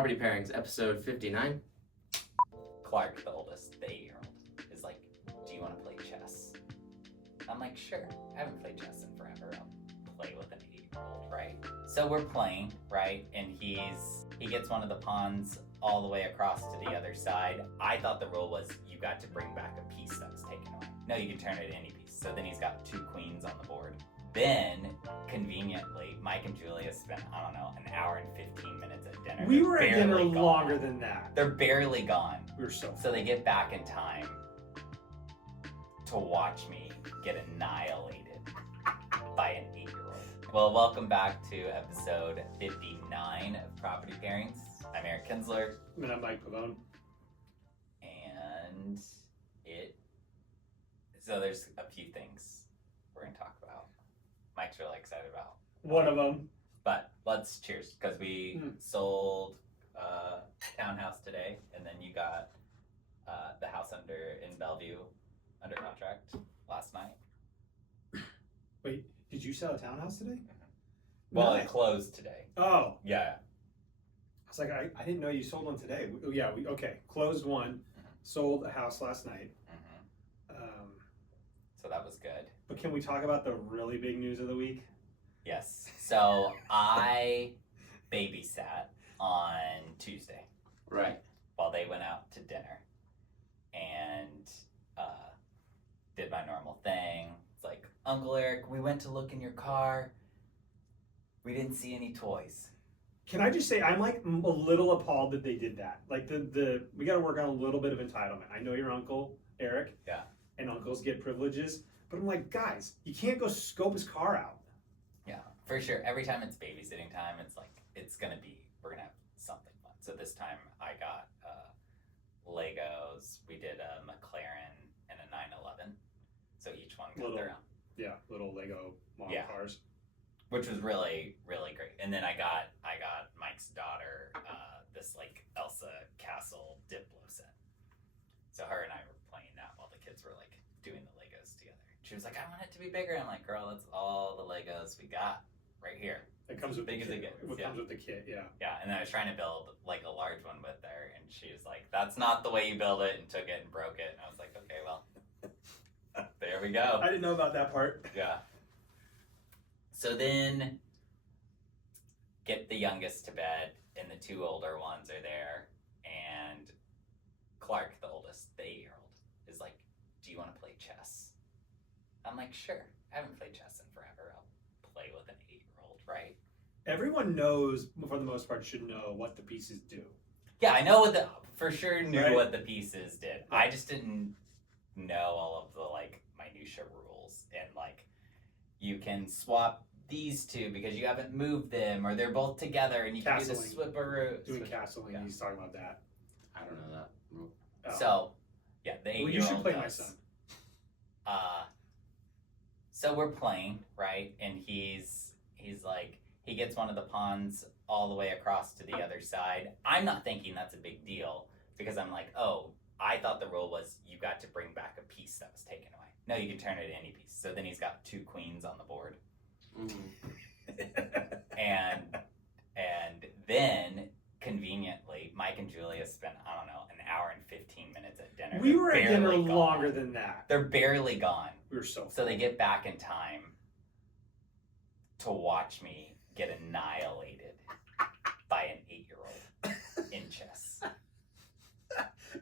Property Pairings, episode 59. Clark, the oldest, the 8-year-old, is like, do you want to play chess? I'm like, sure. I haven't played chess in forever. I'll play with an 8-year-old, right? So we're playing, right? And he gets one of the pawns all the way across to the other side. I thought the rule was you got to bring back a piece that was taken away. No, you can turn it any piece. So then he's got 2 queens on the board. Then, conveniently, Mike and Julia spent, I don't know, an hour and 15 minutes at dinner. We were at dinner gone. longer than that. They're barely gone. We were so they get back in time to watch me get annihilated by an 8-year-old. Well, welcome back to episode 59 of Property Pairings. I'm Eric Kinzler. And I'm Mike Pavone. And so there's a few things we're going to talk about. Mike's really excited about. One of them. But let's cheers, because we sold townhouse today, and then you got the house in Bellevue under contract last night. Wait, did you sell a townhouse today? Well, No. it closed today. Oh. Yeah. I was like, I didn't know you sold one today. Yeah, okay. Closed one, sold a house last night. So that was good. But can we talk about the really big news of the week? Yes. So I babysat on Tuesday. Right. While they went out to dinner. And did my normal thing. It's like, Uncle Eric, we went to look in your car. We didn't see any toys. Can I just say, I'm like a little appalled that they did that. Like we got to work on a little bit of entitlement. I know your uncle, Eric. Yeah. And uncles get privileges. But I'm like, guys, you can't go scope his car out. Yeah, for sure. Every time it's babysitting time, it's like, we're gonna have something fun. So this time I got Legos. We did a McLaren and a 911. So each one got their own. Yeah, little Lego model cars. Which was really, really great. And then I got Mike's daughter this like Elsa Castle Diplo set. So her and I were playing that while the kids were like doing the Legos together. She was like, I want it to be bigger. I'm like, girl, that's all the Legos we got right here. It comes with big the as kit. it gets. What comes with the kit, yeah. Yeah, and then I was trying to build like a large one with her, and she was like, that's not the way you build it, and took it and broke it. And I was like, okay, well, there we go. I didn't know about that part. Yeah. So then get the youngest to bed, and the 2 older ones are there, and Clark, the oldest, the 8-year-old, is like, do you want to play chess? I'm like, sure. I haven't played chess in forever. I'll play with an 8-year-old, right? Everyone knows, for the most part, should know what the pieces do. Yeah, I know for sure knew Right. what the pieces did. I just didn't know all of the like minutia rules, and like you can swap these 2 because you haven't moved them, or they're both together, and you can do the swipperoo. Doing castling, he's talking about that. I don't know that. Oh. So, yeah, the 8-year-old. Well, you should play my does. son. So we're playing, right? And he's like, he gets one of the pawns all the way across to the other side. I'm not thinking that's a big deal because I'm like, oh, I thought the rule was you got to bring back a piece that was taken away. No, you can turn it any piece. So then he's got 2 queens on the board. and then conveniently, Mike and Julia spent, I don't know, an hour and 15 minutes at dinner. We were at dinner gone. longer than that. They're barely gone. We were so they get back in time to watch me get annihilated by an 8-year-old in chess.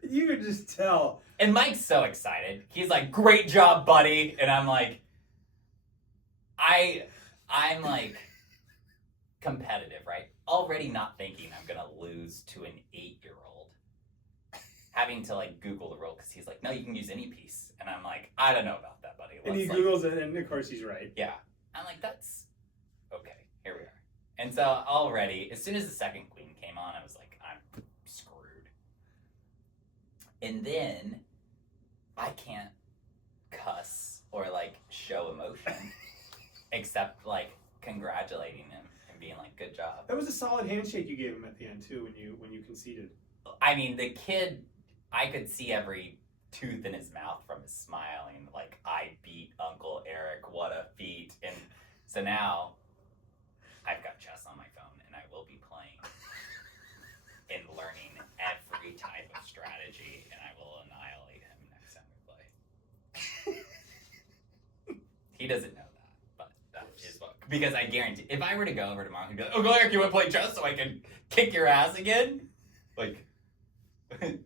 You could just tell. And Mike's so excited. He's like, great job, buddy. And I'm like, I'm like competitive, right? Already not thinking I'm gonna lose to an 8-year-old. Having to like Google the rule because he's like, no, you can use any piece. And I'm like, I don't know about that, buddy. And he Googles it, and of course he's right. Yeah. I'm like, that's okay. Here we are. And so already, as soon as the second queen came on, I was like, I'm screwed. And then I can't cuss or like show emotion except like congratulating him and being like, good job. That was a solid handshake you gave him at the end too when you conceded. I mean, the kid, I could see every tooth in his mouth from his smiling, like, I beat Uncle Eric, what a feat. And so now I've got chess on my phone and I will be playing doesn't know that, but that is what. Because I guarantee, if I were to go over tomorrow, he'd be like, "Uncle Eric, you want to play chess so I can kick your ass again?" Like,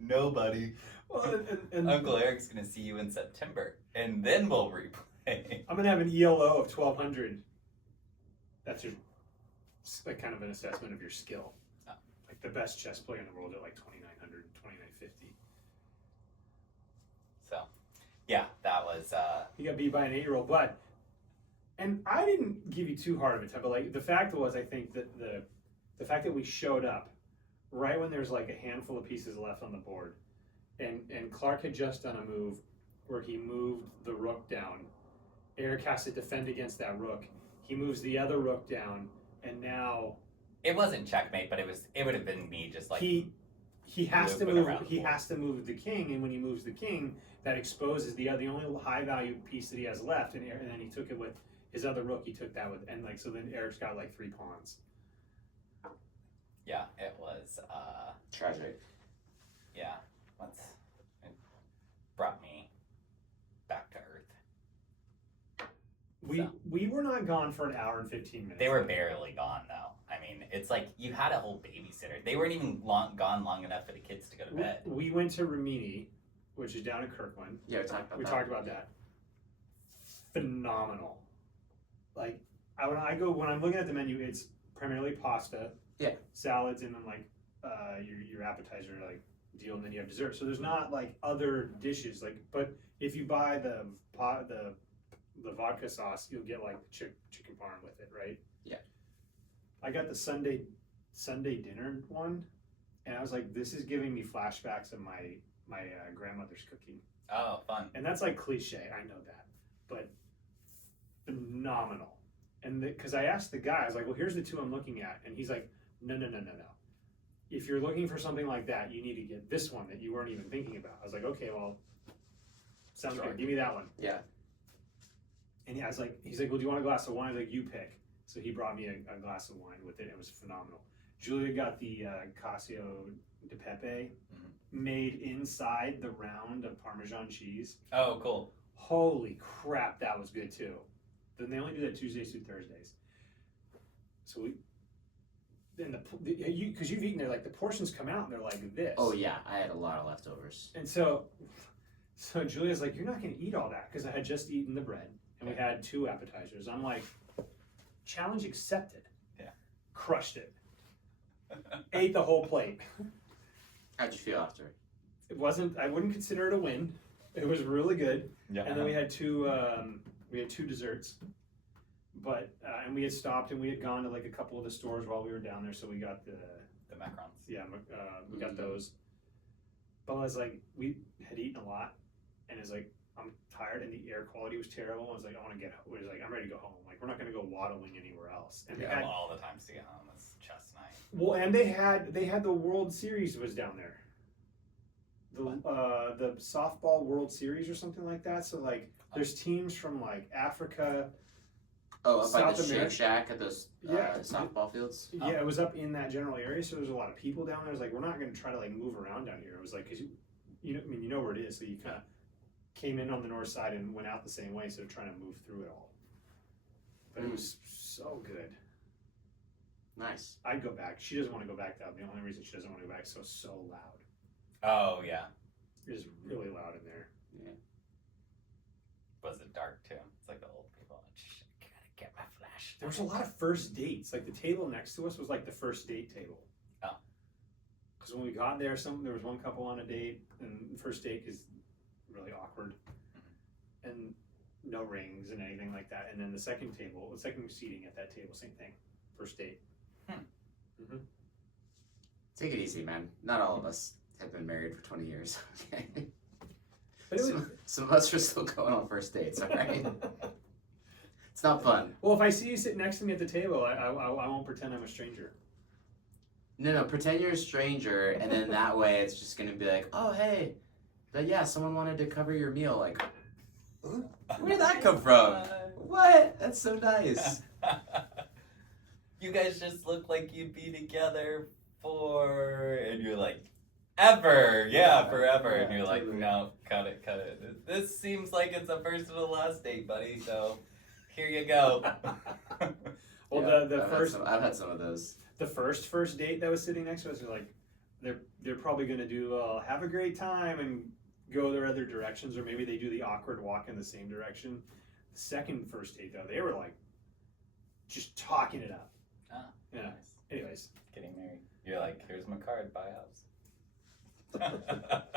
nobody. Well, and Uncle Eric's gonna see you in September, and then we'll replay. I'm gonna have an ELO of 1200. That's your like kind of an assessment of your skill. Oh. Like the best chess player in the world at like 2900, 2950. So, yeah, that was. He got beat by an 8-year-old, but and I didn't give you too hard of a time, but like the fact was, I think that the fact that we showed up right when there's like a handful of pieces left on the board, and Clark had just done a move where he moved the rook down. Eric has to defend against that rook. He moves the other rook down, and now It wasn't checkmate, but it would have been me just like he has to moving move. around the He board. has to move the king, and when he moves the king, that exposes the only high value piece that he has left, and then he took it with his other rook. He took that with, and like so then Eric's got like 3 pawns. Yeah, it was. Tragic. Yeah, it brought me back to earth. We were not gone for an hour and 15 minutes. They were barely gone though. I mean, it's like you had a whole babysitter. They weren't even gone long enough for the kids to go to bed. We went to Rimini, which is down in Kirkland. Yeah, we talked about We that. talked about that. Phenomenal. Like when I'm looking at the menu, it's primarily pasta, salads, and then like your appetizer like deal, and then you have dessert. So there's not like other dishes like. But if you buy the vodka sauce, you'll get like chicken parm with it, right? Yeah. I got the Sunday dinner one, and I was like, this is giving me flashbacks of my grandmother's cooking. Oh, fun. And that's like cliche, I know that, but phenomenal. And because I asked the guy, I was like, well, here's the 2 I'm looking at, and he's like, no. If you're looking for something like that, you need to get this one that you weren't even thinking about. I was like, okay, well, sounds Sure. good. Give me that one. Yeah. And he's like, well, do you want a glass of wine? I was like, you pick. So he brought me a glass of wine with it. It was phenomenal. Julia got the Casio di Pepe made inside the round of Parmesan cheese. Oh, cool. Holy crap, that was good too. Then they only do that Tuesdays through Thursdays. So because you've eaten there, like the portions come out and they're like this. Oh yeah, I had a lot of leftovers. And so Julia's like, you're not going to eat all that, because I had just eaten the bread and we had 2 appetizers. I'm like, challenge accepted. Yeah. Crushed it. Ate the whole plate. How'd you feel after? It wasn't. I wouldn't consider it a win. It was really good. Yeah. And then we had 2 desserts. But and we had stopped and we had gone to like a couple of the stores while we were down there, so we got the macarons. Yeah, we got those. But I was like, we had eaten a lot, and it's like, I'm tired, and the air quality was terrible. I was like, I'm ready to go home. Like, we're not going to go waddling anywhere else. And they had, all the times to get home. It's chess night. well, and they had the World Series was down there. The softball World Series or something like that. So like, there's teams from like Africa. Oh, up by South the Shake America. Shack at those Yeah. softball fields. Yeah, it was up in that general area, so there's a lot of people down there. I was like, we're not going to try to like move around down here. It was like, cause you know where it is, so you kind of came in on the north side and went out the same way, so trying to move through it all. But it was so good. Nice. I'd go back. She doesn't want to go back though. The only reason she doesn't want to go back is so loud. Oh yeah. It is really loud in there. Yeah. Was it dark too? It's like the old people. Shh, I gotta get my flash. There was a lot of first dates. Like the table next to us was like the first date table. Oh. Because when we got there, there was one couple on a date, and the first date is really awkward, and no rings and anything like that. And then the second seating at that table, same thing, first date. Take it easy, man. Not all of us have been married for 20 years. Okay. But it was, Some of us are still going on first dates. All right. It's not fun. well, if I see you sit next to me at the table, I won't pretend I'm a stranger. No. Pretend you're a stranger, and then that way it's just gonna be like, oh hey, but yeah, someone wanted to cover your meal. Like, where did that come from? What? That's so nice. You guys just look like you'd be together and you're like, ever, yeah, forever. And you're like, totally. no, cut it. This seems like it's a first and a last date, buddy, so. Here you go. Well, Yeah, the first I've had some of those. the first date that was sitting next to us was like, they're probably gonna do have a great time and go their other directions, or maybe they do the awkward walk in the same direction. The second first date though, they were like just talking it up. Ah, Yeah. nice. Anyways, Getting married. You're like, here's my card, buy a house. I've never done that.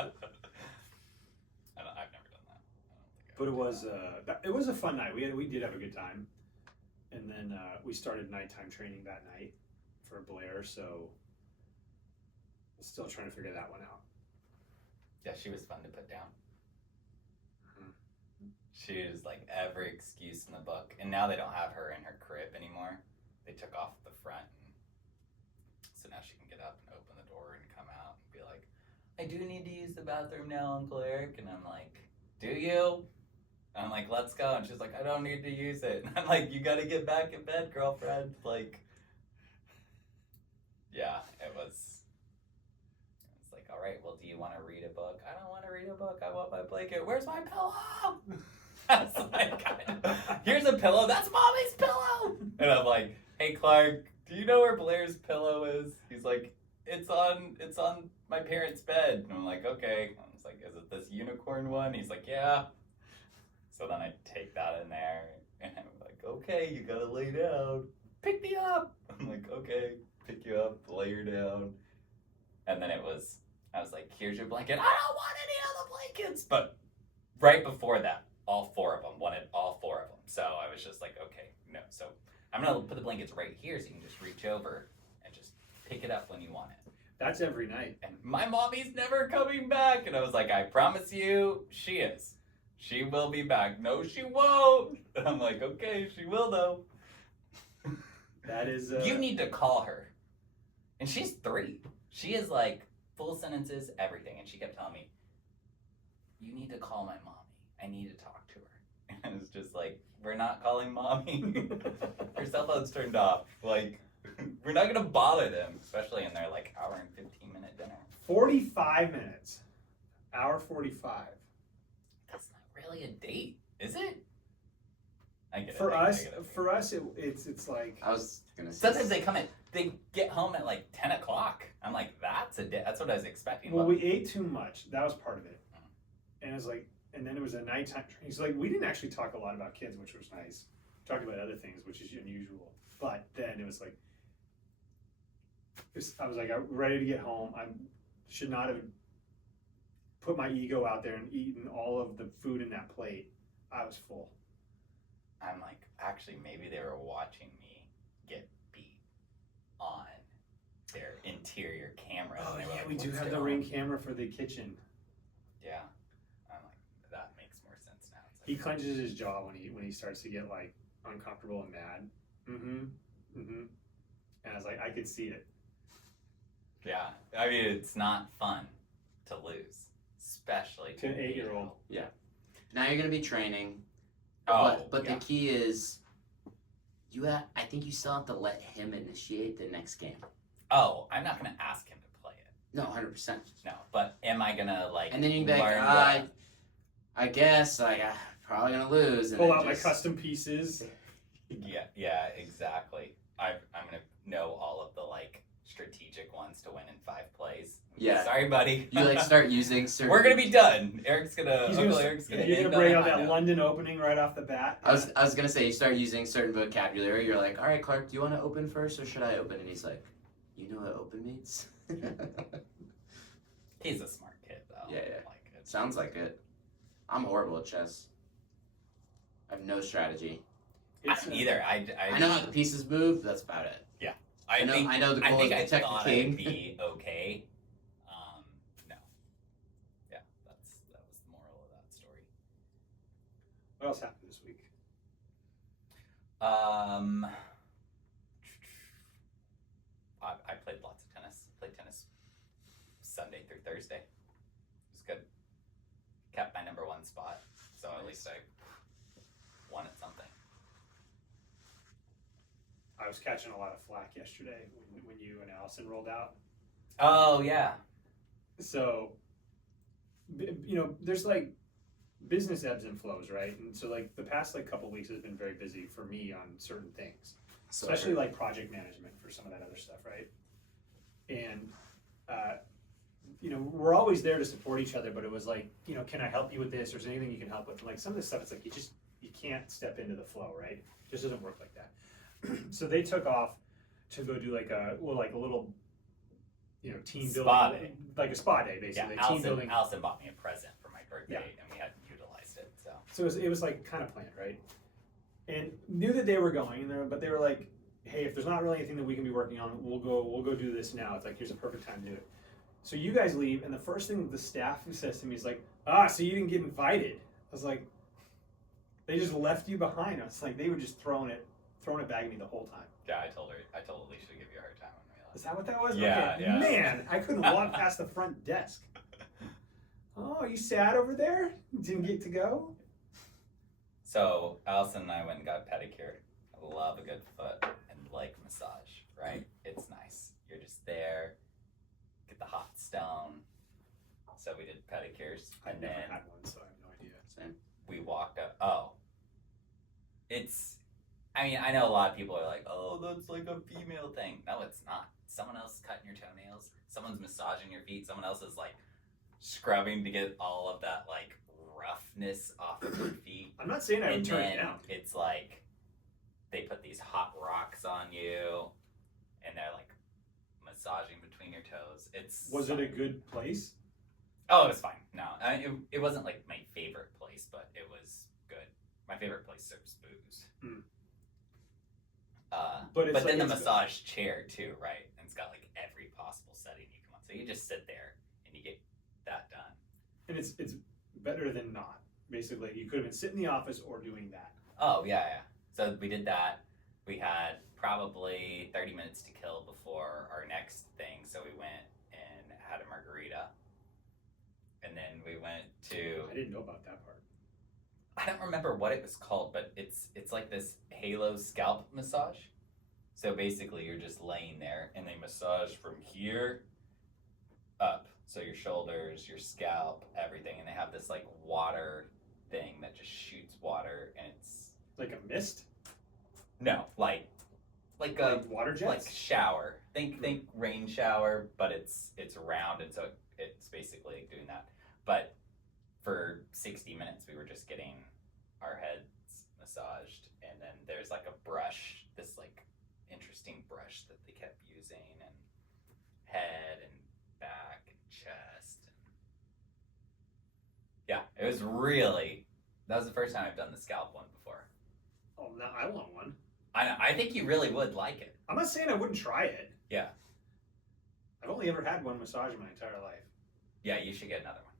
I don't think I've but ever done it was a fun night. We did have a good time, and then we started nighttime training that night for Blair. So still trying to figure that one out. Yeah, she was fun to put down. Mhm. She was like every excuse in the book. And now they don't have her in her crib anymore. They took off the front. So now she can get up and open the door and come out and be like, I do need to use the bathroom now, Uncle Eric. And I'm like, do you? And I'm like, let's go. And she's like, I don't need to use it. And I'm like, you got to get back in bed, girlfriend. Like, yeah, it was like, all right, well, do you want to read a book? I don't want to read a book. I want my blanket. Where's my pillow? I was like, here's a pillow. That's mommy's pillow. And I'm like, hey, Clark, do you know where Blair's pillow is? He's like, it's on my parents' bed. And I'm like, okay. I was like, is it this unicorn one? He's like, yeah. So then I take that in there, and I'm like, okay, you gotta lay down. Pick me up. I'm like, okay, pick you up, lay her down. And then I was like, here's your blanket. I don't want any other blankets. But right before that, all four of them wanted all four of them. So I was just like, okay, no. So I'm going to put the blankets right here so you can just reach over and just pick it up when you want it. That's every night. And my mommy's never coming back. And I was like, I promise you, she is. She will be back. No, she won't. And I'm like, okay, she will though. That is. You need to call her. And she's 3. She is like full sentences, everything. And she kept telling me, you need to call my mommy. I need to talk to her. And it's just like, we're not calling mommy. Her cell phone's turned off. Like, we're not going to bother them, especially in their like hour and 15-minute dinner. 45 minutes. Hour 45. That's not really a date, is it? I get it. For I us, get it. for us, it's like. I was gonna say. Sometimes they get home at like 10 o'clock. I'm like, that's a day. That's what I was expecting. Well, we ate too much. That was part of it. And it was like, and then it was a nighttime training. So like, we didn't actually talk a lot about kids, which was nice. We talked about other things, which is unusual. But then it was like, I was like, I'm ready to get home. I should not have put my ego out there and eaten all of the food in that plate. I was full. I'm like, actually, maybe they were watching me get beat on their interior camera. Oh and they were yeah, like, we do "What's have the going Ring on?" camera for the kitchen. Yeah, I'm like, that makes more sense now. It's like, He clenches his jaw when he starts to get like uncomfortable and mad. And I was like, I could see it. yeah, I mean, it's not fun to lose, especially To an 8-year-old. Now you're gonna be training. Oh, but yeah. the key is, I think you still have to let him initiate the next game. Oh, I'm not gonna ask him to play it. No, 100%. No, but am I gonna like? And then you can be like, learn I guess I'm probably gonna lose. And Pull then out my just- custom pieces. Yeah, exactly. I'm gonna know all of the like strategic ones to win in 5 plays. Yeah. Sorry, buddy. You like start using certain. We're gonna be done. Eric's You're gonna gonna end break on out a high that note. London opening right off the bat. I was gonna say you start using certain vocabulary. You're like, all right, Clark, do you want to open first or should I open? And he's like, you know what open means? He's a smart kid though. Yeah. Like, it's, Sounds like it. I'm horrible at chess. I have no strategy. either. I know how the pieces move. That's about it. I think I know the I goal is think to I protect thought the king. I'd be okay. No. Yeah, that was the moral of that story. What else happened this week? I played lots of tennis. Played tennis Sunday through Thursday. It was good. Kept my number 1 spot, so at least I won at something. I was catching a lot of flack yesterday when you and Allyson rolled out. Oh yeah. So, you know, there's like business ebbs and flows, right? And so like the past like couple weeks has been very busy for me on certain things, So especially like project management for some of that other stuff, right? And you know, we're always there to support each other, but it was like, you know, can I help you with this, or is there anything you can help with? And like some of this stuff, it's like you can't step into the flow, right? It just doesn't work like that. So they took off to go do like a little, you know, team Spa building, day. like a spa day basically. Yeah, team building. Allison bought me a present for my birthday, Yeah. and we hadn't utilized it. So So it was like kind of planned, right? And knew that they were going, but they were like, hey, if there's not really anything that we can be working on, we'll go do this now. It's like, here's a perfect time to do it. So you guys leave, and the first thing the staff says to me is like, so you didn't get invited. I was like, they just left you behind. I was like, they were just throwing it back at me the whole time. yeah, I told Alicia to give you a hard time when we left. Is that what that was? Yeah, Okay. yeah. Man, I couldn't walk past the front desk. Oh, you sat over there? Didn't get to go? So Allison and I went and got pedicured. I love a good foot and leg massage, right? It's nice. You're just there, get the hot stone. So we did pedicures, I've and never then had one, so I have no idea. Same. we walked up. Oh, I mean, I know a lot of people are like, oh, that's like a female thing. No, it's not. Someone else is cutting your toenails. Someone's massaging your feet. Someone else is like scrubbing to get all of that like roughness off of your feet. I'm not saying I would And turn then it down. it's like they put these hot rocks on you, and they're like massaging between your toes. Was it a good place? Oh, it was fine. No, I mean, it wasn't like my favorite place, but it was good. My favorite place serves booze. Hmm. But But it's then the it's- massage chair too, right? And it's got like every possible setting you can want. So you just sit there and you get that done. And it's better than not. Basically, you could have been sitting in the office or doing that. Oh yeah. So we did that. We had probably 30 minutes to kill before our next thing. So we went and had a margarita. And then we went to, I didn't know about that part. I don't remember what it was called, but it's like this halo scalp massage. So basically you're just laying there and they massage from here up. So your shoulders, your scalp, everything. And they have this like water thing that just shoots water, and it's Like a mist? no, like a Like water jets? like shower. Think rain shower, but it's round, and so it's basically doing that. But for 60 minutes we were just getting our heads massaged, and then there's like a brush, this like interesting brush that they kept using, and head and back and chest, and yeah, it was really, that was the first time I've done the scalp one before. Oh, now I want one. I think you really would like it. I'm not saying I wouldn't try it. Yeah. I've only ever had one massage in my entire life. Yeah, you should get another one.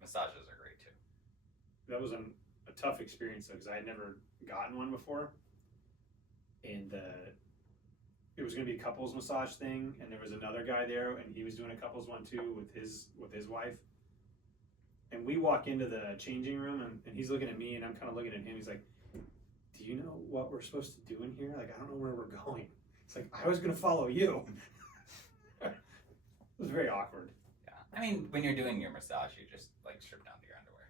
Massages are great too. That was a tough experience though, because I had never gotten one before. And it was going to be a couples massage thing, and there was another guy there, and he was doing a couples one too with his wife. And we walk into the changing room, and he's looking at me, and I'm kind of looking at him. He's like, do you know what we're supposed to do in here? Like, I don't know where we're going. It's like, I was going to follow you. It was very awkward. Yeah. I mean, when you're doing your massage, you just like strip down to your underwear.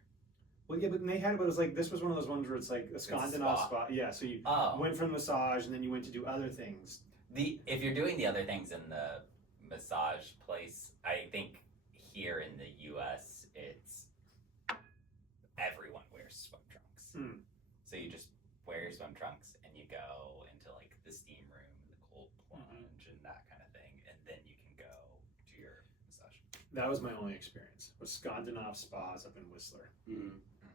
Well, yeah, but they had it, but it was like, this was one of those ones where it's like a Scandinavian spa. spa. Yeah, so you Oh. went for the massage, and then you went to do other things. If you're doing the other things in the massage place, I think here in the US it's everyone wears swim trunks. Hmm. So you just wear your swim trunks and you go into like the steam room and the cold plunge and that kind of thing, and then you can go to your massage. That was my only experience, was Scandinavian spas up in Whistler. Mm-hmm. Yeah.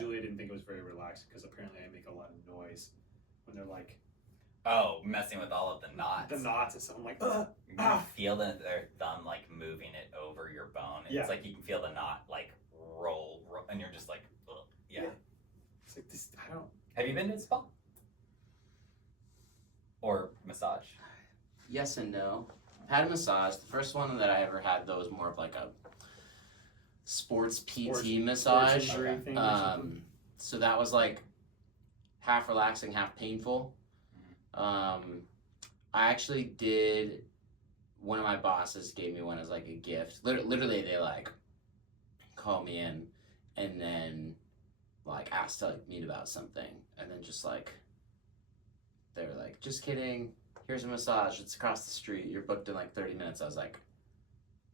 Julia didn't think it was very relaxing because apparently I make a lot of noise when they're like Oh, messing with all of the knots. the knots and stuff. I'm like, You can feel their thumb like moving it over your bone. It's Yeah. like you can feel the knot like roll, and you're just like, ugh. Yeah. Yeah. It's like this. I don't. Have you been to a spa or massage? Yes and no. I've had a massage. The first one that I ever had though was more of like a sports PT massage. Sports injury Okay. thing or something. So that was like half relaxing, half painful. I actually did, one of my bosses gave me one as like a gift. Literally they like call me in, and then like asked to like meet about something, and then just like they were like, just kidding, here's a massage, it's across the street, you're booked in like 30 minutes. I was like,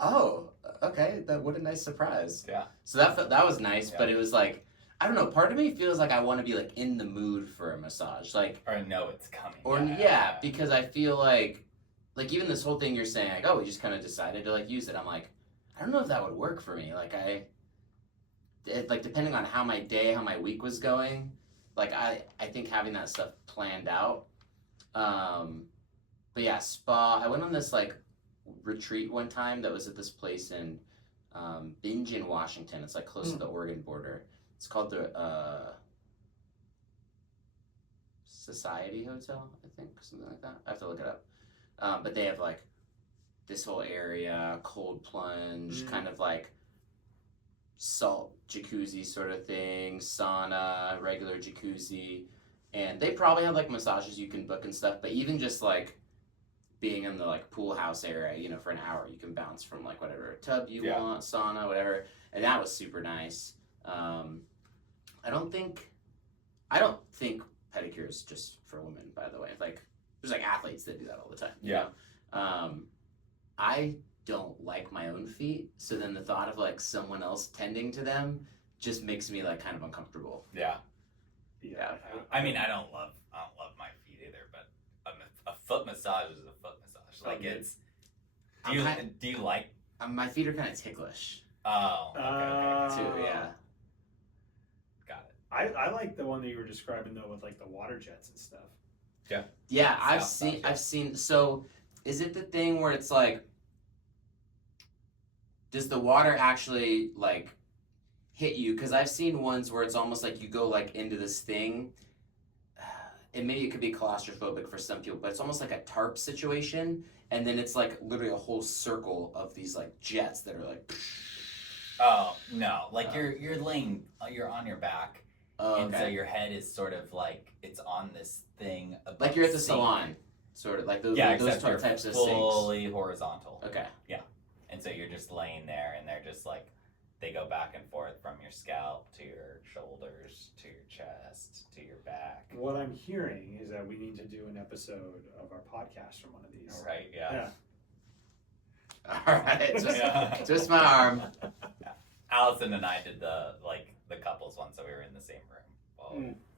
oh, okay, what a nice surprise. Yeah. So that was nice, Yeah. but it was like, I don't know, part of me feels like I want to be like in the mood for a massage, like, Or know it's coming. or yeah, because I feel like even this whole thing you're saying, like, oh, we just kind of decided to like use it. I'm like, I don't know if that would work for me. Like like depending on how my week was going, like I think having that stuff planned out. But yeah, spa. I went on this like retreat one time that was at this place in Bingen, Washington. It's like close to the Oregon border. It's called the Society Hotel, I think, something like that. I have to look it up. But they have like this whole area, cold plunge, kind of like salt jacuzzi sort of thing, sauna, regular jacuzzi. And they probably have like massages you can book and stuff, but even just like being in the like pool house area, you know, for an hour, you can bounce from like whatever tub you want, sauna, whatever. And that was super nice. I don't think pedicures just for women, by the way. Like there's like athletes that do that all the time. You know? I don't like my own feet, so then the thought of like someone else tending to them just makes me like kind of uncomfortable. Yeah. I mean, I don't love my feet either, but a foot massage is a foot massage. Like it's. Do you like? My feet are kind of ticklish. Oh. Okay. Too, yeah. Got it. I like the one that you were describing though with like the water jets and stuff. Yeah. Yeah, I've seen. So, is it the thing where it's like, does the water actually like hit you? Because I've seen ones where it's almost like you go like into this thing, and maybe it could be claustrophobic for some people, but it's almost like a tarp situation, and then it's like literally a whole circle of these like jets that are like. Oh no! Like you're laying, you're on your back, Oh, and okay. so your head is sort of like it's on this thing. Above Like you're at the sink. salon, sort of like those except you're types of sinks. fully horizontal. Okay. And so you're just laying there, and they're just like, they go back and forth from your scalp to your shoulders to your chest to your back. What I'm hearing is that we need to do an episode of our podcast from one of these. Right? Yeah. All right, twist my arm. Allyson and I did the couples one, so we were in the same room while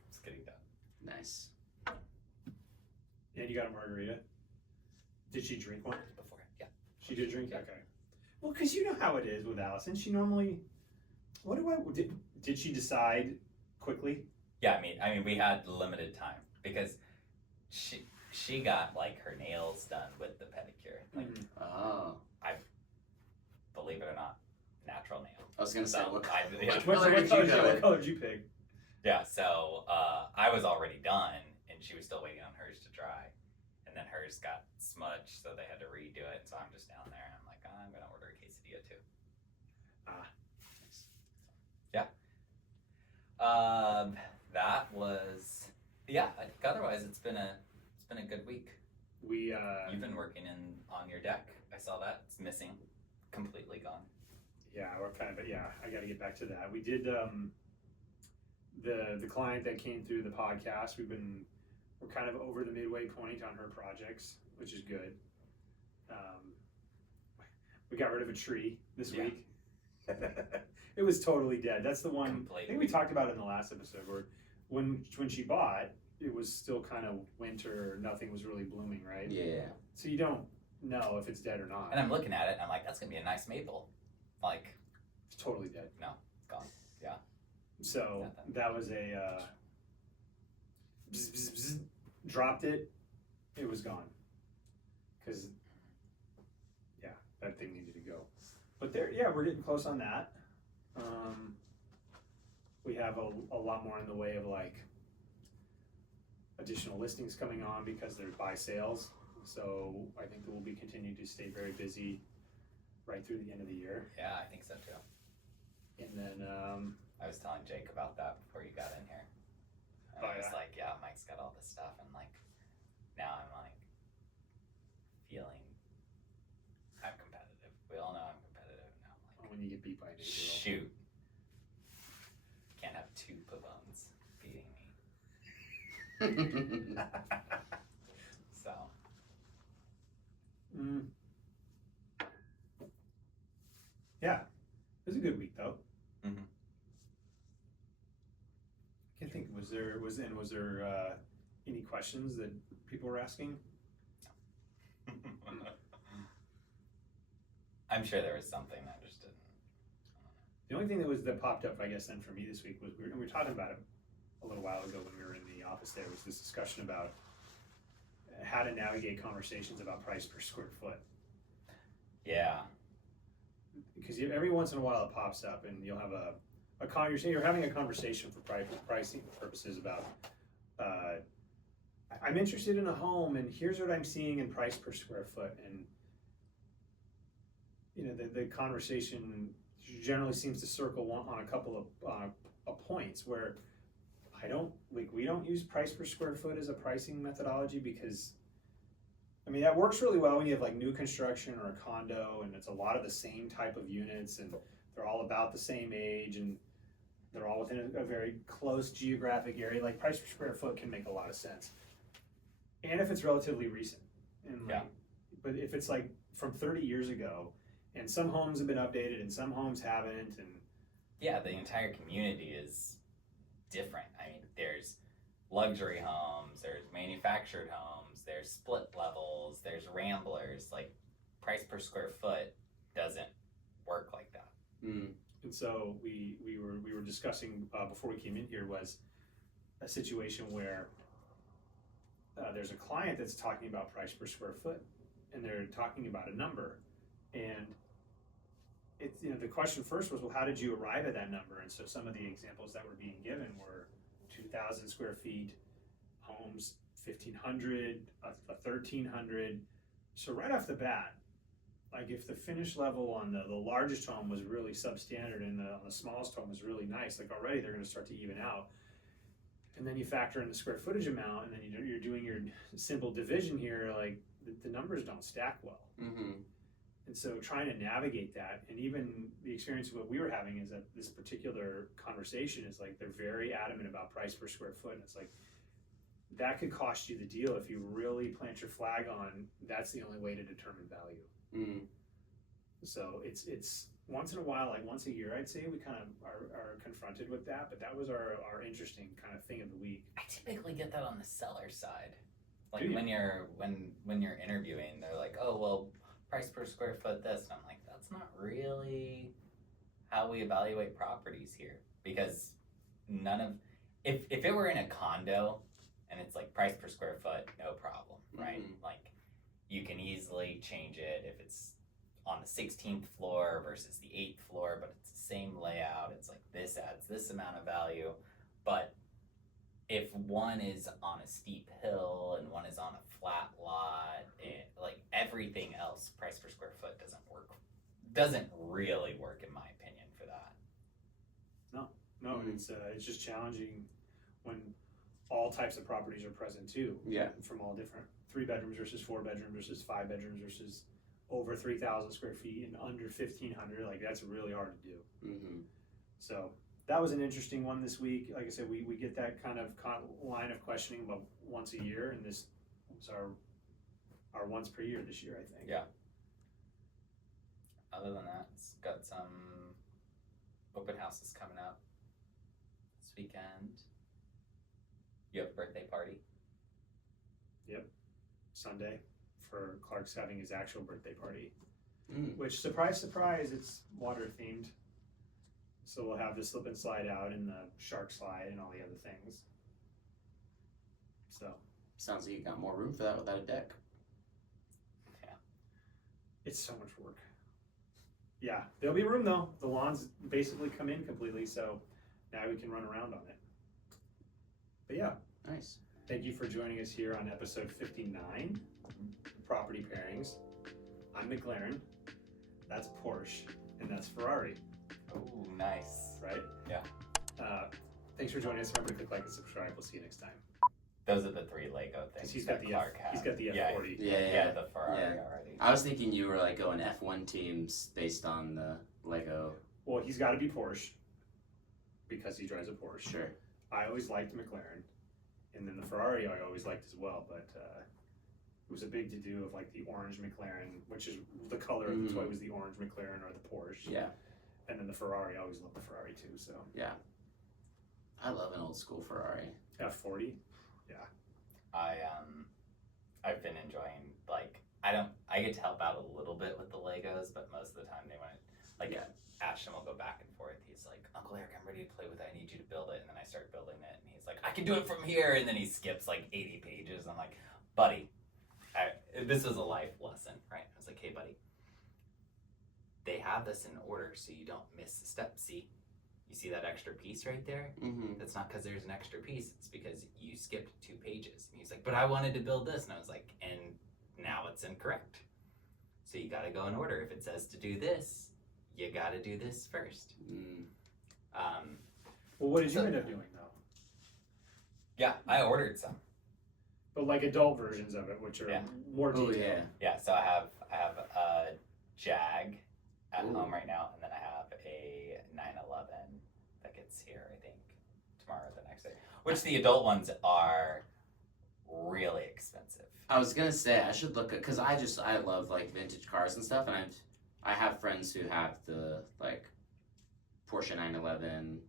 it's getting done. Nice. And you got a margarita? Did she drink one? Before, yeah. She did drink? Yeah. Okay. Well, because you know how it is with Allyson. She normally, did she decide quickly? Yeah, I mean, we had limited time because she got like her nails done with the pedicure. Like, believe it or not, natural nail. I was gonna say, So what What color did you pick? Yeah, so I was already done, and she was still waiting on hers to dry, and then hers got smudged, so they had to redo it. So I'm just down there, and I'm like, I'm gonna order a quesadilla too. Yeah. That was I think otherwise it's been a good week. You've been working on your deck. I saw that it's missing, completely gone. Yeah, we're kind of, I got to get back to that. We did, the client that came through the podcast, we're kind of over the midway point on her projects, which is good. We got rid of a tree this week. It was totally dead. That's the one, Completely. I think we talked about it in the last episode, where when she bought, it was still kind of winter, nothing was really blooming, right? Yeah. So you don't know if it's dead or not. And I'm looking at it, and I'm like, that's gonna be a nice maple. Like, It's totally dead. no, gone. Yeah. So that was a bzz, bzz, bzz, dropped it, it was gone. Because that thing needed to go. But we're getting close on that. We have a lot more in the way of like additional listings coming on because they're buy sales. So I think we'll be continuing to stay very busy right through the end of the year. Yeah, I think so too. And then I was telling Jake about that before you got in here. And I was like, yeah, Mike's got all this stuff, and like now I'm like feeling I'm competitive. We all know I'm competitive now. Like, when you get beat by an 8-year-old. Shoot. Can't have 2 Pavones feeding me. So. Yeah, it was a good week though. Mhm. I can't think. Was there any questions that people were asking? I'm sure there was something that just didn't. The only thing that popped up, I guess, then for me this week was we were talking about it a little while ago when we were in the office. There was this discussion about how to navigate conversations about price per square foot. Yeah. Because every once in a while it pops up, and you'll have you're having a conversation for pricing purposes about. I'm interested in a home, and here's what I'm seeing in price per square foot, and the conversation generally seems to circle on a couple of points where we don't use price per square foot as a pricing methodology because, I mean, that works really well when you have like new construction or a condo and it's a lot of the same type of units and they're all about the same age and they're all within a very close geographic area. Like price per square foot can make a lot of sense. And if it's relatively recent. And but if it's like from 30 years ago and some homes have been updated and some homes haven't, and yeah, the entire community is different. I mean, there's luxury homes, there's manufactured homes, there's split levels, there's ramblers. Like price per square foot doesn't work like that. And so we were discussing before we came in here was a situation where there's a client that's talking about price per square foot, and they're talking about a number, and it's the question first was, well, how did you arrive at that number? And so some of the examples that were being given were 2,000 square feet homes, 1,500, 1,300. So right off the bat, like if the finish level on the largest home was really substandard and on the smallest home was really nice, like already they're going to start to even out. And then you factor in the square footage amount, and then you're doing your simple division here, like the numbers don't stack well. And so trying to navigate that, and even the experience of what we were having is that this particular conversation is like they're very adamant about price per square foot, and it's like that could cost you the deal if you really plant your flag on that's the only way to determine value. So it's once in a while, like once a year, I'd say we kind of are confronted with that, but that was our interesting kind of thing of the week. I typically get that on the seller side. Like Do you? when you're interviewing, they're like, oh well, price per square foot this, and I'm like, that's not really how we evaluate properties here, because if it were in a condo and it's like price per square foot, no problem, right? Like you can easily change it if it's on the 16th floor versus the 8th floor, but it's the same layout. It's like this adds this amount of value. But if one is on a steep hill and one is on a flat lot, like everything else, price per square foot doesn't really work in my opinion for that. No, it's just challenging when all types of properties are present too. Yeah. From all different 3 bedrooms versus 4 bedrooms versus 5 bedrooms versus over 3,000 square feet and under 1,500. Like that's really hard to do. So that was an interesting one this week. Like I said, we get that kind of line of questioning about once a year, and this was our once per year this year, I think. Yeah. Other than that, it's got some open houses coming up this weekend. You have a birthday party? Yep. Sunday for Clark's having his actual birthday party, which surprise, surprise, it's water themed. So we'll have the slip and slide out and the shark slide and all the other things. So sounds like you got more room for that without a deck. Yeah. It's so much work. Yeah, there'll be room though. The lawns basically come in completely, so now we can run around on it. But yeah. Nice. Thank you for joining us here on episode 59, Property Pairings. I'm McLaren, that's Porsche, and that's Ferrari. Oh, nice. Right? Yeah. Thanks for joining us. Remember to click like and subscribe. We'll see you next time. Those are the 3 Lego Because things he's got that the Clark has. he's got the Yeah. F40. Yeah. The Ferrari Yeah. already. I was thinking you were like going F1 teams based on the Lego. Well, he's got to be Porsche because he drives a Porsche. Sure. I always liked McLaren, and then the Ferrari I always liked as well. But it was a big to do of like the orange McLaren, which is the color of the toy was the orange McLaren or the Porsche. Yeah. And then the Ferrari, I always loved the Ferrari too. So I love an old school Ferrari. F40. I've been enjoying, like, I get to help out a little bit with the Legos, but most of the time they want to, like, Ashton will go back and forth. He's like, Uncle Eric, I'm ready to play with it. I need you to build it. And then I start building it, and he's like, I can do it from here. And then he skips like 80 pages. I'm like, buddy, this was a life lesson, right? I was like, hey, buddy, they have this in order so you don't miss a step. See? You see that extra piece right there? Mm-hmm. That's not because there's an extra piece. It's because you skipped 2 pages. And he's like, but I wanted to build this. And I was like, and now it's incorrect. So you got to go in order. If it says to do this, you got to do this first. Well, what did you end up doing though? Yeah, I ordered some. But like adult versions of it, which are more Oh detailed. yeah. Yeah, so I have a Jag at home right now, and then I have a 911 that gets here, I think, tomorrow or the next day. Which the adult ones are really expensive. I was gonna say I should look at because I love like vintage cars and stuff, and I have friends who have the like Porsche 911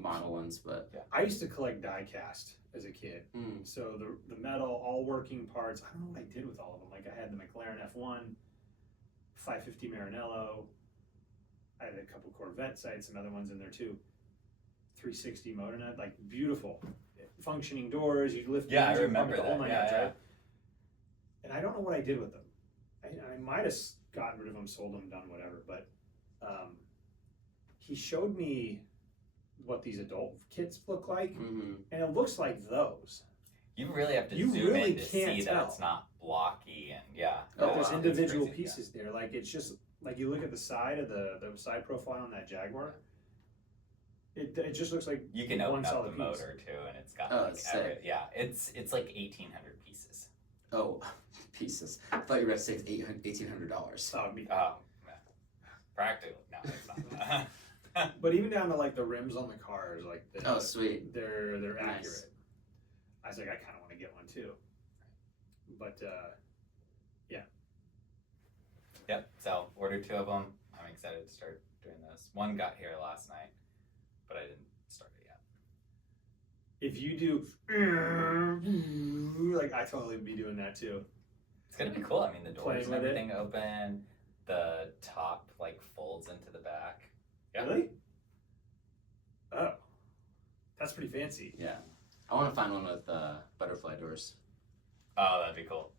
model ones, but I used to collect die cast as a kid. Mm. So the metal, all working parts. I don't know what I did with all of them. Like I had the McLaren F1, 550 Maranello. I had a couple Corvette sites, some other ones in there too. 360 Motornet, like beautiful, functioning doors. You lift. Yeah, I the remember the whole that. nine Yeah, yards, yeah. right? And I don't know what I did with them. I might have gotten rid of them, sold them, done whatever. But he showed me what these adult kits look like, Mm-hmm. and it looks like those. You really have to You zoom really in to can't see tell. that it's not blocky and But Oh, there's wow. individual It's crazy, pieces there. Like it's just like you look at the side of the side profile on that Jaguar. It just looks like You can one open up solid the piece. motor too, and it's got Oh, like it's sick. it's like 1,800 pieces. Oh, pieces. I thought you were gonna say it's $1,800. Oh, me- Oh, man. Practically, no, it's not. But even down to like the rims on the cars, like Oh, sweet. they're Nice. accurate. I was like, I kind of want to get one too. But Yep. So ordered 2 of them. I'm excited to start doing this. One got here last night, but I didn't start it yet. if you do like, I totally would be doing that too. It's gonna be cool. I mean, the doors Playing and with it. everything open. The top like folds into the back. Yeah. Really? Oh, that's pretty fancy. Yeah. I want to find one with butterfly doors. Oh, that'd be cool.